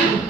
I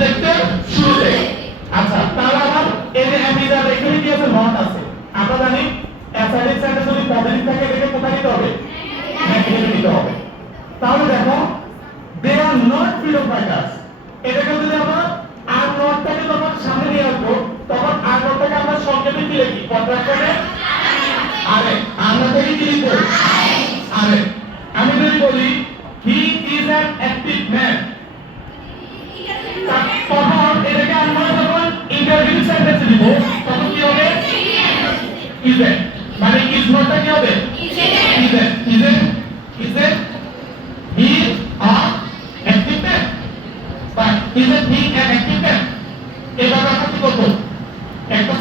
সাবজেক্টের শুরুতে আচ্ছা তাহলে আবার এই যে ইজার এখানে কি আছে। নট আছে আমরা জানি অ্যাসাইডিক সেন্টেন্স যদি পজিটিভ থাকে ইজ মানে কি হবে? Is a is a is a he are active man বা is a he an active এভাবে আমরা কি করব? একটা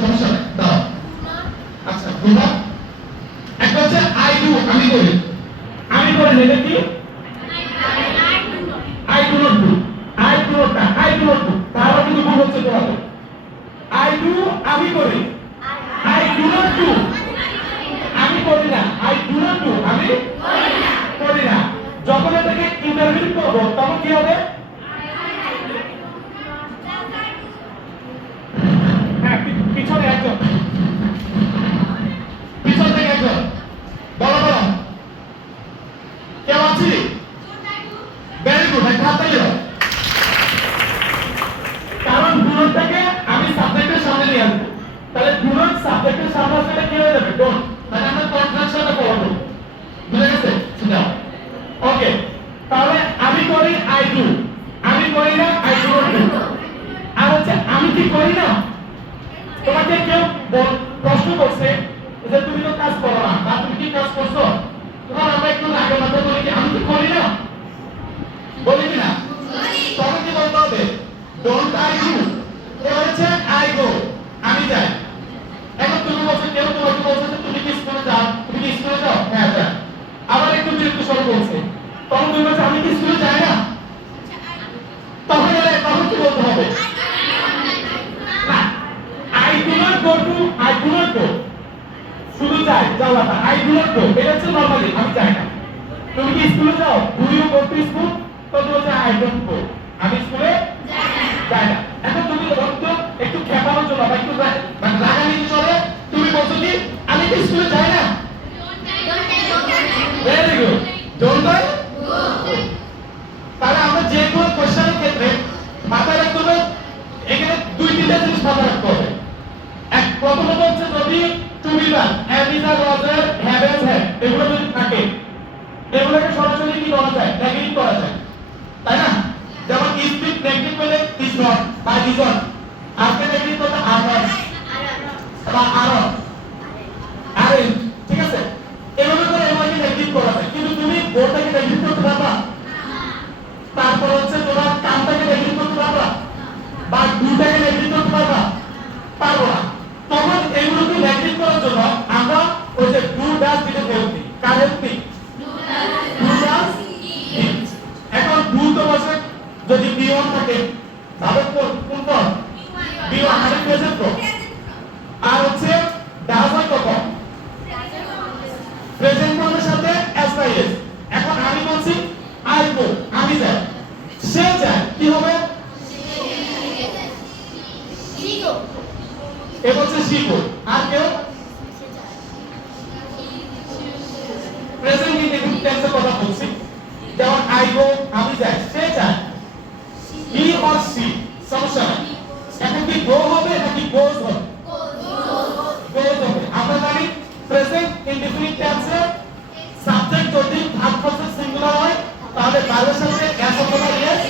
সমস্যা দাও আচ্ছা দুবা একটা হচ্ছে আই ডু আমি করি। আমি করি এটা কি? I do not do I do not I do not do তাহলে কিন্তু ভুল হচ্ছে তোমাদের আই ডু আমি করি। আই ডু নট ডু আমি করি না। আই ডু নট ডু আমি করি না। যখন এটাকে ইন্টারভিউ করব, তখন কি হবে হ্যাঁ পি- পিছনে একজন পিছন থেকে একজন বলো বলো কেউ আছি ভেরি গুড একটা হাত তালি দাও। কারণ গুণটাকে আমি সাবজেক্টের সামনে নিয়ে আসব তাহলে গুণ সাবজেক্টের সামনে আসলে কি হয়ে যাবে ডোন্ট মানে আমরা কন্ট্রাকশনটা করব বুঝে গেছে শুনাও ওকে তাহলে আমি করি আই ডু আমি করি না আই ডু আর হচ্ছে, আমি কি করি না? তোমাকে কেউ প্রশ্ন করছে যে তুমি তো কাজ করো না, বা তুমি কি কাজ করছ? তখন আমরা একটু আগে বলি কি আমি কি করি না? বলি কি না? তখন কি বলতে হবে ডোন্ট আই ডু এবার হচ্ছে আই গো আমি যাই। এখন তুমি বলছো, কেউ তোমাকে বলছে যে, তুমি কি স্কুলে যাও? তুমি কি স্কুলে যাও? হ্যাঁ যাই। আবার একটু বিরক্ত স্বর বলছে। তখন তুমি বলছো, আমি কি স্কুলে যাই না? তাহলে আমরা যে কোনো কোশ্চেনের ক্ষেত্রে মাথায় রাখতে হবে, এখানে দুই তিনটা জিনিস মাথায় রাখতে হবে। এক, প্রথমত হচ্ছে যদি তুমি না বা অ্যাভিজার আপনাদের কি কথা আরব বা আরব আরে। ঠিক আছে? এভাবে করে এমআইকে নেগেটিভ করা যায়। কিন্তু তুমি বোর্ডটাকে নেগেটিভ করতে পাবা তারপর হচ্ছে তোমার কানটাকে নেগেটিভ করতে পাবা বা দুটাকে নেগেটিভ করতে পারবা? পারব না। তখন এগুলোকে নেগেটিভ করার জন্য আমরা ওই যে ডু ডাস দিকে হেল্প দিই কার হেল্প দিই এখন ডু তো বসে যদি বিয়ন থাকে তাহলে কোন পথ 100 পেজের কম আর হচ্ছে ডাজা তো প্রেজেন্ট ফর্মের সাথে এস বাই এস এখন আমি বলছি আইবো আমি যাই। সে যায় কি হবে? এ বলছে শিখো আর কেউ? প্রেজেন্ট ইন্ডিপেন্ডেন্সের কথা বলছি। যেমন আইবো আমি যাই। যদি থার্ড পার্সন সিঙ্গুলার হয় তাহলে তাদের সাথে গ্যাস অথবা এস